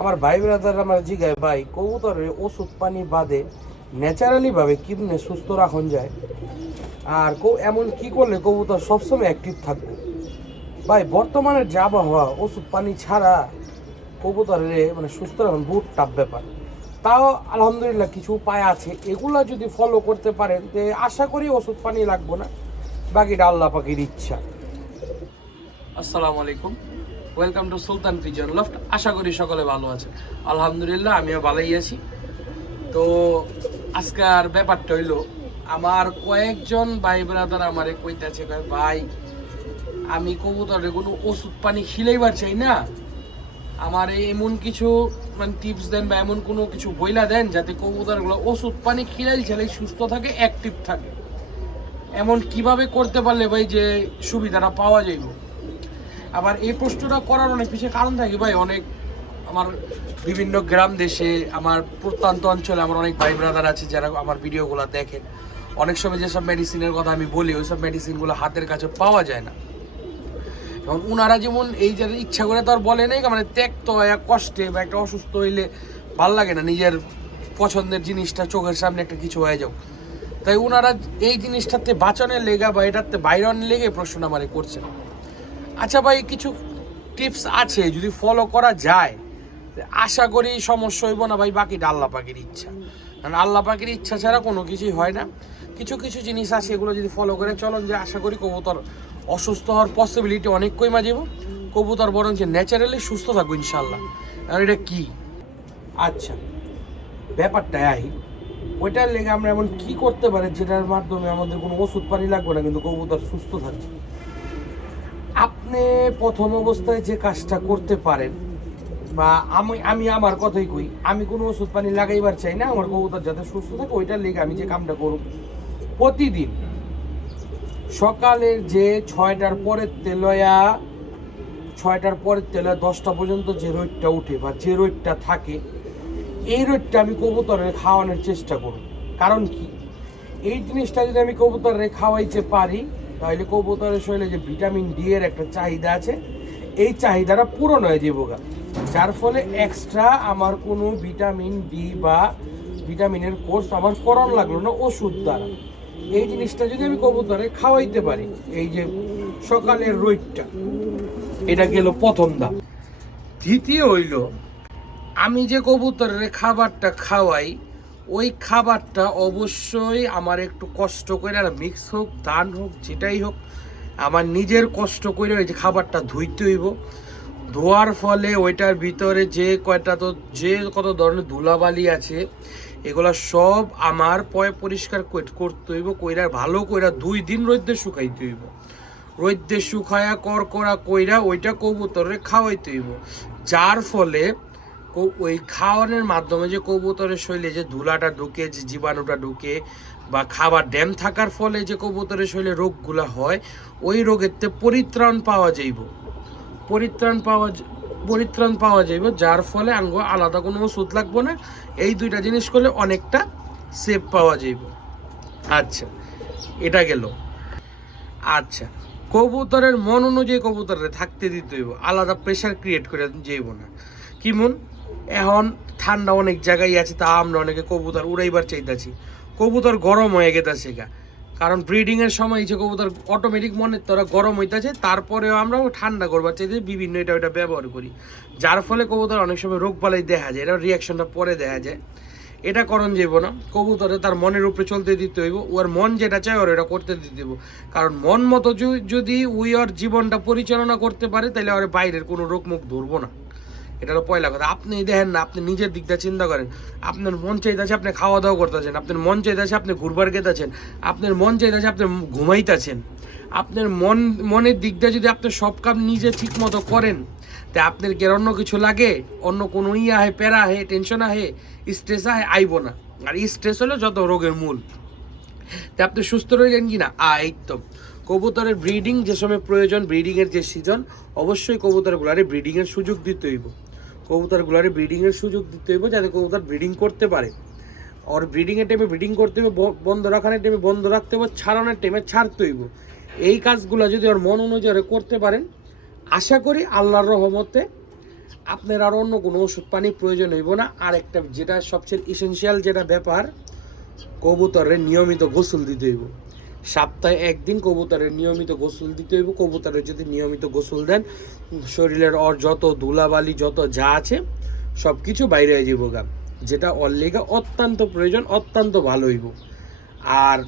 আমার ভাই ব্রাদার আমার জিগায়, ভাই, কবুতরের ওষুধ পানি বাদে ন্যাচারালি ভাবে কিমনে সুস্থ রাখন যায়। আর কো এমন কি করলে কবুতর সবসময় অ্যাক্টিভ থাকবে? ভাই বর্তমানের যে আবহাওয়া, ওষুধ পানি ছাড়া কবুতরের মানে সুস্থ রাখুন বহুত টাফ ব্যাপার। তাও আলহামদুলিল্লাহ কিছু উপায় আছে। এগুলো যদি ফলো করতে পারেন, তে আশা করি ওষুধ পানি লাগবো না। বাকিটা আল্লাহ পাখির ইচ্ছা। আসসালামু আলাইকুম। Welcome to Sultan pigeon loft আশা করি সকলে ভালো আছে। আলহামদুলিল্লাহ, আমিও ভালোই আছি। তো আজকের ব্যাপারটা হইল, আমার কয়েকজন ভাই ব্রাদার আমারে কইতাছে কয় ভাই, আমি কবুতরের কোনো ওষুধ পানি খিলাইবার চাই না। আমার এমন কিছু মানে টিপস দেন বা এমন কোনো কিছু বইলা দেন যাতে কবুতরগুলো ওষুধ পানি খিলাইল ছেলে সুস্থ থাকে অ্যাক্টিভ থাকে। এমন কীভাবে করতে পারলে ভাই যে সুবিধাটা পাওয়া যাইব? আবার এই প্রশ্নটা করার অনেক পিছিয়ে কারণ থাকে ভাই, অনেক আমার বিভিন্ন গ্রাম দেশে, আমার প্রত্যন্ত অঞ্চলে আমার অনেক ভাই ব্রাদার আছে যারা আমার ভিডিওগুলো দেখেন। অনেক সময় যেসব মেডিসিনের কথা আমি বলি, ওইসব মেডিসিনগুলো হাতের কাছে পাওয়া যায় না। এবং উনারা যেমন এই যে ইচ্ছা করে তো আর বলে নাই মানে ত্যাক্ত এক কষ্টে বা একটা অসুস্থ হইলে ভালো লাগে না, নিজের পছন্দের জিনিসটা চোখের সামনে একটা কিছু হয়ে যাও। তাই উনারা এই জিনিসটাতে বাঁচানোর লেগা বা এটাতে বাইরনের লেগে প্রশ্ন আমারে করছেন। আচ্ছা ভাই, কিছু টিপস আছে, যদি ফলো করা যায়, আশা করি সমস্যা হইব না ভাই, বাকিটা আল্লাহ পাখির ইচ্ছা। কারণ আল্লাহ পাখির ইচ্ছা ছাড়া কোনো কিছুই হয় না। কিছু কিছু জিনিস আছে, এগুলো যদি ফলো করে চলন যে আশা করি কবুতর অসুস্থ হওয়ার পসিবিলিটি অনেক কমা যাব কবুতর বরং যে ন্যাচারালি সুস্থ থাকব ইনশাল্লাহ আর এটা কি? আচ্ছা ব্যাপারটা আই ওইটার লেগে আমরা এমন কি করতে পারি যেটার মাধ্যমে আমাদের কোনো ওষুধ পানি লাগবে না, কিন্তু কবুতর সুস্থ থাকবে? আপনি প্রথম অবস্থায় যে কাজটা করতে পারেন, বা আমি আমি আমার কথাই কই, আমি কোনো ওষুধ পানি লাগাইবার চাই না, আমার কবুতর যাতে সুস্থ থাকে, ওইটার লেগে আমি যে কামটা করব। প্রতিদিন সকালের যে ছয়টার পরের তেলয়া, ছয়টার পরের তেলয়া দশটা পর্যন্ত যে রোদটা উঠে বা যে রোদটা থাকে, এই রোদটা আমি কবুতরের খাওয়ানোর চেষ্টা করব। কারণ কি? এই জিনিসটা যদি আমি কবুতরের খাওয়াইতে পারি তাহলে কবুতরের শরীরে যে ভিটামিন ডি এর একটা চাহিদা আছে, এই চাহিদাটা পূরণ হয়ে যাব গা। যার ফলে এক্সট্রা আমার কোনো ভিটামিন ডি বা ভিটামিনের কোর্স আমার করণ লাগল না ওষুধ দ্বারা। এই জিনিসটা যদি আমি কবুতরে খাওয়াইতে পারি, এই যে সকালের রোদটা, এটা গেল প্রথম দাম দ্বিতীয় হইল, আমি যে কবুতরের খাবারটা খাওয়াই ওই খাবারটা অবশ্যই আমার একটু কষ্ট করে, আর মিক্স হোক ধান হোক, যেটাই হোক, আমার নিজের কষ্ট করে ওই যে খাবারটা ধুইতে হইব। ধোয়ার ফলে ওইটার ভিতরে যে কয়টা তো, যে কত ধরনের ধুলাবালি আছে, এগুলা সব আমার পয় পরিষ্কার করতে হইব, কইরা ভালো কইরা দুই দিন রোদ্দে শুকাইতে হইব। রোদ্দে শুকায়া করকরা কইরা ওইটা কবুতরে খাওয়াইতে হইব। যার ফলে ওই খাওয়ানোর মাধ্যমে যে কবুতরের শরীরে যে ধুলাটা ঢুকে, যে জীবাণুটা ঢুকে, বা খাবার ড্যাম থাকার ফলে যে কবুতরের শরীরে রোগগুলা হয়, ওই রোগের তে পরিত্রাণ পাওয়া যাইব। পরিত্রাণ পাওয়া পরিত্রাণ পাওয়া যাইব, যার ফলে আঙ্গ আলাদা কোনো ওষুধ লাগবো না। এই দুইটা জিনিস করলে অনেকটা সেভ পাওয়া যাইব। আচ্ছা এটা গেল। আচ্ছা কবুতরের মন অনুযায়ী কবুতরের থাকতে দিতে হইব। আলাদা প্রেশার ক্রিয়েট করে যাইব না। কি মন? এখন ঠান্ডা অনেক জায়গায় আছে, তা আমরা অনেকে কবুতর উড়াইবার চাইতাছি। কবুতর গরম হয়ে গেতাছে গা। কারণ ব্রিডিং এর সময় যে কবুতর অটোমেটিক মনে তোরা গরম হইতাছে, তারপরেও আমরা ঠান্ডা করবার চাইতে বিভিন্ন এটা ওটা ব্যবহার করি। যার ফলে কবুতর অনেক সময় রোগ বালাই দেখা যায় এটা রিয়াকশনটা পরে দেখা যায়। এটা করণ যাইব না, কবুতরে তার মনের উপরে চলতে দিতে হইব, ওর মন যেটা চায় ওর এটা করতে দিতে হইব। কারণ মন মতো যদি উই ওর জীবনটা পরিচালনা করতে পারে তাহলে ওর বাইরের কোনো রোগ মুখ ধরবো না। এটা হলো পয়লা কথা। আপনি দেখেন না, আপনি নিজের দিকটা চিন্তা করেন। আপনার মন চাইতেছে আপনি খাওয়া দাওয়া করতেছেন, আপনার মন চাইতেছে আপনি ঘুরবার গেতেছেন, আপনার মন চাইতেছে আপনি ঘুমাইতেছেন। আপনার মন, মনের দিকটা যদি আপনি সব কাম নিজে ঠিক মতো করেন, তা আপনার কি অন্য কিছু লাগে? অন্য কোনো ই আহে, প্যারা আহে টেনশন আহে স্ট্রেস আহে, আইব না। আর স্ট্রেস হলো যত রোগের মূল। তা আপনি সুস্থ রইলেন কি না এই তো। কবুতরের ব্রিডিং যে সময় প্রয়োজন ব্রিডিংয়ের যে সিজন অবশ্যই কবুতরগুলারে ব্রিডিংয়ের সুযোগ দিতে হইব। কবুতরগুলারে ব্রিডিংয়ের সুযোগ দিতে হইব যাতে কবুতর ব্রিডিং করতে পারে। আর ব্রিডিংয়ের টাইমে ব্রিডিং করতে হবে ব- বন্ধ রাখানোর টাইমে বন্ধ রাখতে হবে ছাড়ানোর টাইমে ছাড়তে হইব। এই কাজগুলো যদি ওর মন অনুযায়ী করতে পারেন, আশা করি আল্লাহর রহমতে আপনার আর অন্য কোনো ওষুধ পানি প্রয়োজন হইব না। আর একটা যেটা সবচেয়ে ইসেনশিয়াল যেটা ব্যাপার, কবুতরের নিয়মিত গোসল দিতে হইব। সপ্তাহে একদিন কবুতরের নিয়মিত গোসল দিতে হইব। কবুতরের যদি নিয়মিত গোসল দেন, শরীরের অর যত ধুলাবালি, যত যা আছে সব কিছু বাইরে হয়ে যাব গা। যেটা ওর লেগে অত্যন্ত প্রয়োজন, অত্যন্ত ভালো হইব। আর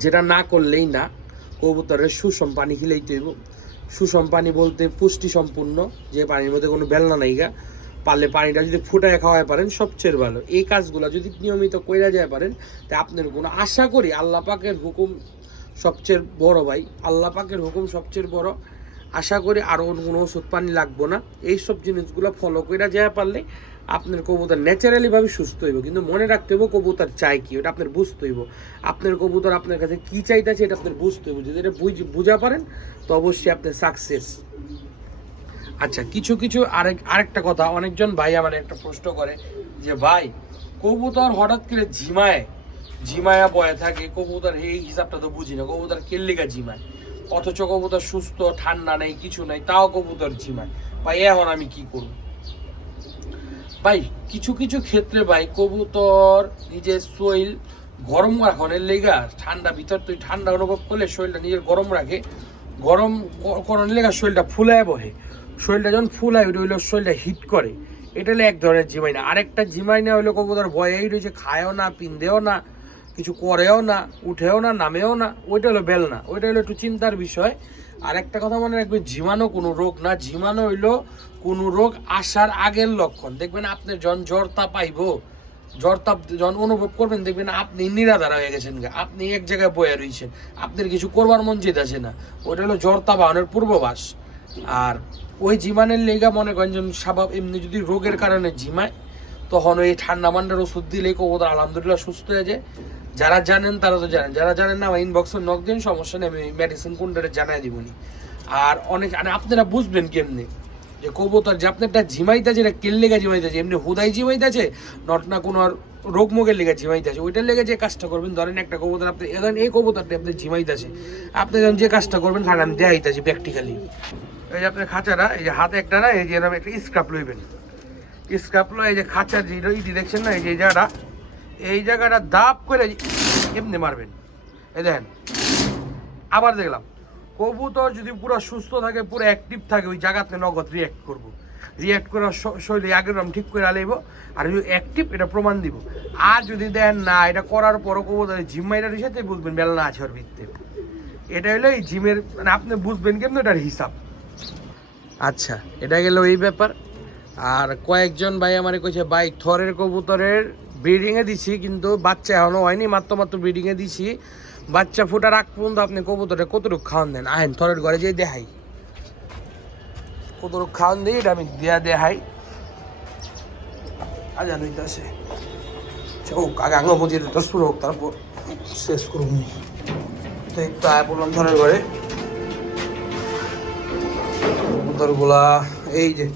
যেটা না করলেই না, কবুতরের সুষম পানি খিলাইতে হইব। সুষম পানি বলতে পুষ্টি সম্পূর্ণ যে পানির মধ্যে কোনো বেলনা নাই গা। পারলে পানিটা যদি ফুটায় খাওয়াই পারেন সবচেয়ে ভালো। এই কাজগুলো যদি নিয়মিত কইরা যায় পারেন, তা আপনার কোনো আশা করি আল্লাহ পাকের হুকুম সবচেয়ে বড় ভাই। আল্লাহ পাকের হুকুম সবচেয়ে বড়। আশা করি আরও কোনো ওষুধ পানি লাগবো না। এইসব জিনিসগুলো ফলো কইরা যায় পারলে আপনার কবুতর ন্যাচারালিভাবে সুস্থ হইব। কিন্তু মনে রাখতে হইব কবুতর চাই কি, ওটা আপনার বুঝতে হইব। আপনার কবুতর আপনার কাছে কি চাইতেছে, এটা আপনার বুঝতে হইব। যদি এটা বুঝ বুঝা পারেন, তো অবশ্যই আপনার সাকসেস আচ্ছা কিছু কিছু আরেক, আরেকটা কথা। অনেকজন ভাই আমার একটা প্রশ্ন করে যে, ভাই, কবুতর হঠাৎ করে ঝিমায়? ঝিমায়া বয়ে থাকে, কবুতর, এই হিসাবটা তো বুঝি না কবুতর কেল্লিগা ঝিমায়? অথচ কবুতর সুস্থ, ঠান্ডা নেই, কিছু নেই, তাও কবুতর ঝিমায়। ভাই, এখন আমি কি করব? ভাই, কিছু কিছু ক্ষেত্রে ভাই, কবুতর নিজের শরীর গরম রাখনের লেগা, ঠান্ডা ভিতর তুই ঠান্ডা অনুভব করলে শরীরটা নিজের গরম রাখে। গরম ক- করার লেগা শরীরটা ফুলায় বহে। শরীরটা যখন ফুল হয় ওইটা হইল শরীরটা হিট করে। এটা হলো এক ধরনের জিমাই না আরেকটা জিমাই না হইল কবুতর ভয়েই রয়েছে, খায়ও না, পিন্দেও না, কিছু করেও না, উঠেও না, নামেও না, ওইটা হলো বেলনা ওইটা হলো একটু চিন্তার বিষয়। আর একটা কথা মনে রাখবেন ঝিমানো কোনো রোগ না ঝিমানো হইল কোনো রোগ আসার আগের লক্ষণ। দেখবেন আপনি যখন জ্বরতা পাইব জ্বর তাপ যখন অনুভব করবেন, দেখবেন আপনি নিরাধার হয়ে গেছেন। আপনি এক জায়গায় বয়ে রয়েছেন আপনার কিছু করবার মন যেতেছে না। ওইটা হলো জ্বরতা বাহনের পূর্ববাস। আর ওই জিমানের লেগা মনে করেন যেন স্বাভাব এমনি যদি রোগের কারণে ঝিমায়, তখন ওই ঠান্ডা মান্ডার ওষুধ দিলেই কবুতর আলহামদুলিল্লাহ সুস্থ হয়ে যায়। যারা জানেন তারা তো জানেন, যারা জানেন না আমার ইনবক্সে নক দিন, সমস্যা নেই, আমি মেডিসিন কোনটা জানাই দিবনি আর অনেক মানে আপনারা বুঝবেন কেমনি যে কবুতর যে আপনারটা ঝিমাইতেছে এটা কেল লেগে ঝিমাইতেছে এমনি হুদাই ঝিমাইতেছে নট না কোনো আর রোগ মোগের লেগে ঝিমাইতেছে ওইটার লেগে যে কাজটা করবেন, ধরেন একটা কবুতর আপনি এখন এই কবুতরটা আপনি ঝিমাইতেছে আপনি যখন যে কাজটা করবেন তাহলে আমি দেখাইতেছি প্র্যাকটিক্যালি এই যে আপনার খাঁচাটা, এই যে হাতে একটা না, এই যে এরকম একটা স্ক্রাপ লইবেন। স্ক্রাপ লয় এই যে খাঁচার যে ইটি দেখছেন না, এই যে জায়গাটা, এই জায়গাটা দাপ করে এমনি মারবেন। এই দেখেন, আবার দেখলাম, কবুতর যদি পুরো সুস্থ থাকে, পুরো অ্যাক্টিভ থাকে, ওই জায়গাতে নগদ রিয়াক্ট করব। রিয়াক্ট করার শ- শরীরে আগের রকম ঠিক করে আলাইব, আর যদি অ্যাক্টিভ এটা প্রমাণ দিব। আর যদি দেন না, এটা করার পরও কবুতর জিম মাইটার সাথে বুঝবেন, বেলনা আছে ওর ভিত্তিতে। এটা হলো এই জিমের মানে আপনি বুঝবেন কেমন এটার হিসাব। আচ্ছা এটা গেল এই ব্যাপার। আর কয়েকজন ভাই আমার কইছে, ভাই, থরের কবুতরের ব্রিডিংয়ে দিছি, কিন্তু বাচ্চা এখনও হয়নি, মাত্র মাত্র ব্রিডিংয়ে দিছি। বাচ্চা ফুটার আগ পর্যন্ত আপনি কবুতরে কতটুকু খাওয়ান দেন? আহেন, থরের ঘরে যেয়ে দেখাই। কতটুকু খাওয়ান দিই, এটা আমি দেয়া দেখাই। আজান হইতাছে হোক আগে আঙা মজিয়ে শুরু হোক তারপর শেষ করুন তো একটু আয় বললাম ঘরে। কবুতরগুলা এই যে,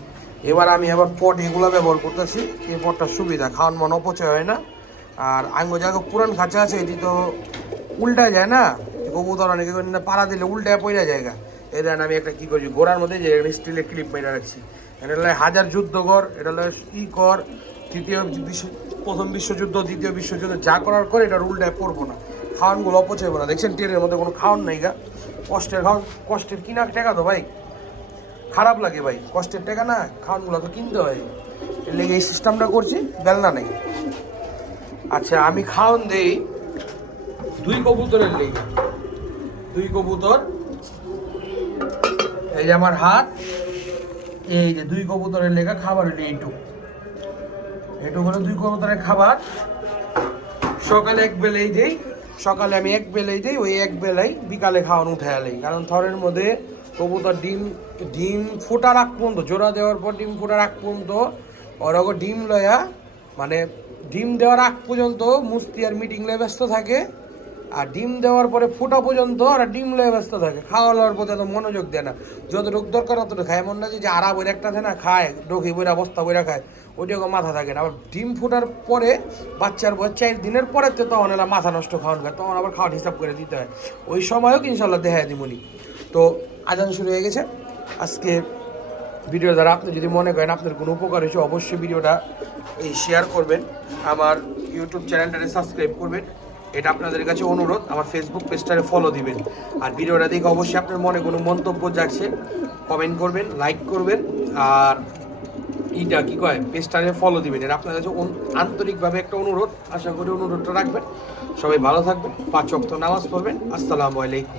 এবার আমি আবার পট এগুলো ব্যবহার করতেছি, এই পটটা সুবিধা, খাওয়ান মন অপচয় হয় না। আর আঙ্গ জায়গা পুরান খাঁচা আছে, এটি তো উল্টায় যায় না? কবুতর অনেকে পাড়া দিলে উল্টায় পড়া জায়গা। এই দেন আমি একটা কি করছি গোড়ার মধ্যে যে স্টিলের ক্লিপ মেরে রাখছি। এটা হলো হাজার যুদ্ধ কর এটা হলো ই কর তৃতীয় বিশ্ব, প্রথম বিশ্বযুদ্ধ, দ্বিতীয় বিশ্বযুদ্ধ, যা করার করে এটা উল্টায় পড়ব না। খাওয়ানগুলো অপচয় না। দেখছেন, ট্রেনের মধ্যে কোনো খাওয়ান নেই গা। কষ্টের খাওয়ান, কষ্টের কিনা টাকা তো ভাই। খারাপ লাগে ভাই, কষ্টের টাকা না, খাওয়ানগুলো তো কিনতে হয়। এর লেগে এই সিস্টেমটা করছি, বেলনা নেই। আচ্ছা আমি খাওয়ান দেই দুই কবুতরের লেগে। দুই কবুতর, এই যে আমার হাত, এই যে দুই কবুতরের লেগা খাবার হলো এইটুক। এইটুক হলো দুই কবুতরের খাবার। সকালে এক বেলাই দেই, সকালে আমি এক বেলাই দেই, ওই এক বেলাই বিকালে খাওয়ানো উঠে আলাই। কারণ থরের মধ্যে কবুতর ডিম ডিম ফোটার আগ পর্যন্ত, জোড়া দেওয়ার পর ডিম ফোটার আগ পর্যন্ত, ওরা ডিম লয়া মানে ডিম দেওয়ার আগ পর্যন্ত মুস্তি আর মিটিং লয়ে ব্যস্ত থাকে, আর ডিম দেওয়ার পরে ফোটা পর্যন্ত ওরা ডিম লয়ে ব্যস্ত থাকে। খাওয়া লওয়ার প্রতি এত মনোযোগ দেয় না। যতটুকু দরকার অতটুকু খায়। এমন না যে আরা বইরা একটা থাকে না, খায় ডোকি বইরা, বস্তা বইরা খায়, ওইটাকে মাথা থাকে না। আবার ডিম ফোটার পরে বাচ্চার বয়স, চার দিনের পরে তো তখন এলা মাথা নষ্ট খাওয়ান খায়। তখন আবার খাওয়ার হিসাব করে দিতে হয়। ওই সময়ও ইনশাল্লাহ দেখা দিমনি। তো আজান শুরু হয়ে গেছে। আজকে ভিডিও দ্বারা আপনি যদি মনে করেন আপনার কোনো উপকার হয়েছে, অবশ্যই ভিডিওটা এই শেয়ার করবেন। আমার ইউটিউব চ্যানেলটাকে সাবস্ক্রাইব করবেন। এটা আপনাদের কাছে অনুরোধ, আমার ফেসবুক পেজটারে ফলো দিবেন। আর ভিডিওটা দেখে অবশ্যই আপনার মনে কোনো মন্তব্য যাচ্ছে কমেন্ট করবেন লাইক করবেন। আর ইটা কি কয় পেজটারে ফলো দিবেন। এটা আপনার কাছে আন্তরিকভাবে একটা অনুরোধ, আশা করি অনুরোধটা রাখবেন। সবাই ভালো থাকবেন, পাঁচ অক্ত নামাজ পড়বেন। আসসালামু আলাইকুম।